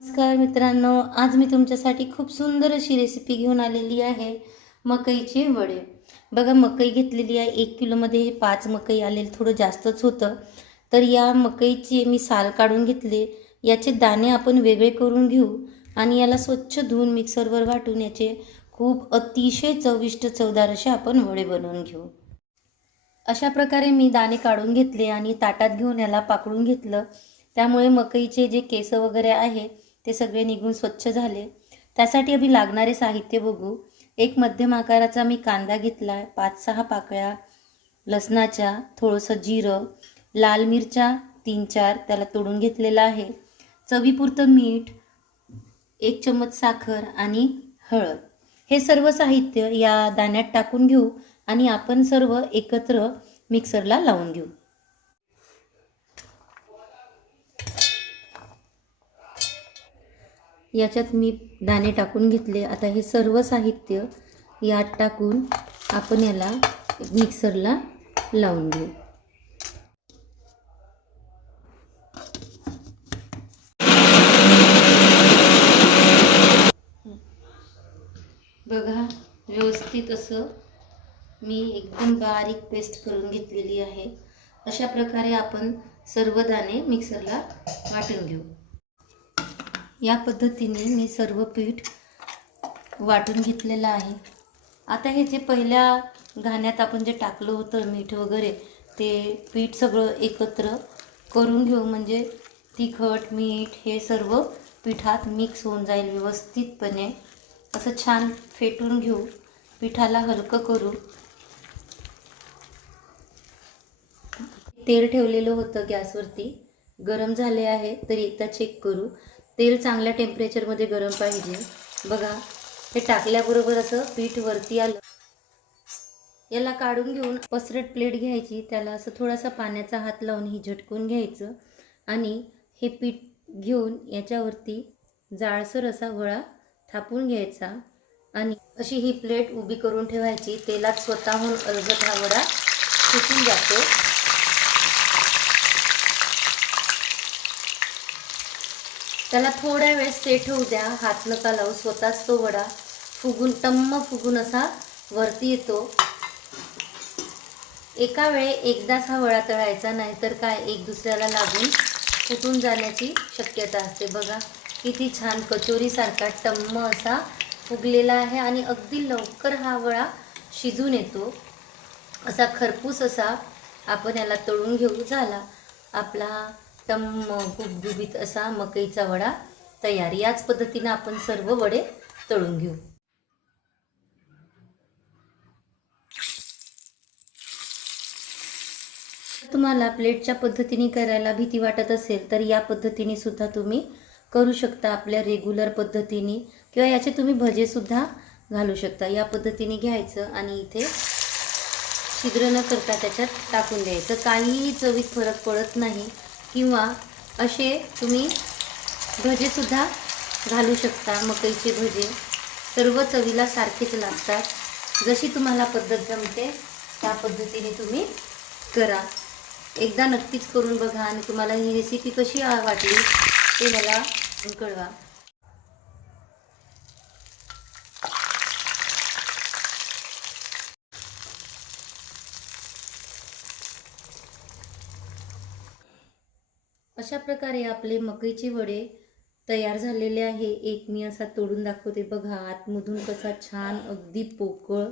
नमस्कार मित्रांनो आज मी तुमच्यासाठी खूप सुंदर अशी रेसिपी घेऊन आलेली आहे मकईचे वडे. बघा मकई घेतलेली आहे एक किलोमध्ये हे पाच मकई आलेले थोडं जास्तच होतं. तर या मकईची मी साल काढून घेतले याचे दाणे आपण वेगळे करून घेऊ आणि याला स्वच्छ धुवून मिक्सरवर वाटून याचे खूप अतिशय चविष्ट चवदार असे आपण वडे बनवून घेऊ. अशा प्रकारे मी दाणे काढून घेतले आणि ताटात घेऊन याला पाकडून घेतलं. त्यामुळे मकईचे जे केस वगैरे आहे ते सगळे निघून स्वच्छ झाले. त्यासाठी आम्ही लागणारे साहित्य बघू. एक मध्यम आकाराचा मी कांदा घेतला आहे पाच सहा पाकळ्या लसणाच्या थोडंसं जिरं लाल मिरच्या तीन चार त्याला तोडून घेतलेलं आहे. चवीपुरतं मीठ एक चम्मच साखर आणि हळद. हे सर्व साहित्य या दाण्यात टाकून घेऊ आणि आपण सर्व एकत्र मिक्सरला लावून घेऊ. याच्यात मी दाणे टाकून घेतले. आता हे सर्व साहित्य यात टाकून आपण याला मिक्सरला लावून घेऊ. बघा व्यवस्थित असं मी एकदम बारीक पेस्ट करून घेतलेली आहे. अशा प्रकारे आपण सर्व दाणे मिक्सरला वाटून घेऊ. या पद्धतीने मी सर्व पीठ वाटून घेतलेलं आहे. आता हे जे पहिल्या घाण्यात आपण जे टाकलं होतं मीठ वगैरे ते पीठ सगळं एकत्र करून घेऊ. म्हणजे तिखट मीठ हे सर्व पिठात मिक्स होऊन जाईल व्यवस्थितपणे. असं छान फेटून घेऊ. पिठाला हलकं करू. तेल ठेवलेलं होतं गॅसवरती. गरम झाले आहे तरी एकदा चेक करू. तेल चांगल्या टेम्परेचरमध्ये गरम पाहिजे. बघा हे टाकल्याबरोबर असं पीठ वरती आलं. याला काढून घेऊन पसरट प्लेट घ्यायची. त्याला असं थोडासा पाण्याचा हात लावून ही झटकून घ्यायचं. आणि हे पीठ घेऊन याच्यावरती जाळसर असा वळा थापून घ्यायचा. आणि अशी ही प्लेट उभी करून ठेवायची. तेलात स्वतःहून अलगट हा वडा सुटून जातो. त्याला थोड्या वेळ सेट होऊ द्या. हात नका लावू. स्वतःच तो वडा फुगून टम्म फुगून असा वरती येतो. एका वेळे एकदाच हा वडा तळायचा नाहीतर काय? एक दुसऱ्याला लागून फुटून जाण्याची शक्यता असते. बघा किती छान कचोरीसारखा टम्म असा फुगलेला आहे आणि अगदी लवकर हा वडा शिजून येतो. असा खरपूस असा आपण याला तळून घेऊ. झाला आपला एकदम गुबगुबीत असा मकईचा वडा तयार. याच पद्धतीनं आपण सर्व वडे तळून घेऊ. तुम्हाला प्लेटच्या पद्धतीने करायला भीती वाटत असेल तर या पद्धतीने सुद्धा तुम्ही करू शकता आपल्या रेग्युलर पद्धतीने किंवा याचे तुम्ही भजेसुद्धा घालू शकता. या पद्धतीने घ्यायचं आणि इथे छिद्र न करता त्याच्यात टाकून द्यायचं. काहीही चवीत फरक पडत नाही. किंवा असे तुम्ही भजेसुद्धा घालू शकता मकईचे भजे. सर्व चवीला सारखेच लागतात. जशी तुम्हाला पद्धत जमते त्या पद्धतीने तुम्ही करा. एकदा नक्कीच करून बघा आणि तुम्हाला ही रेसिपी कशी वाटली ते मला कळवा. अशा प्रकारे आपले मकईचे वडे तयार झालेले आहे. एक मी असा तोडून दाखवते बघा आतमधून कसा छान अगदी पोकळ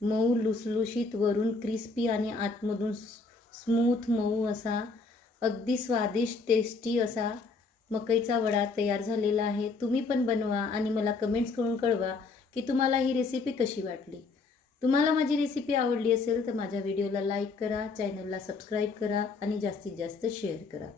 मऊ लुसलुशीत वरून क्रिस्पी आणि आतमधून स्मूथ मऊ असा अगदी स्वादिष्ट टेस्टी असा मकईचा वडा तयार झालेला आहे. तुम्ही पण बनवा आणि मला कमेंट्स करून कळवा की तुम्हाला ही रेसिपी कशी वाटली. तुम्हाला माझी रेसिपी आवडली असेल तर माझ्या व्हिडिओला लाईक करा चॅनलला सबस्क्राईब करा आणि जास्तीत जास्त शेअर करा.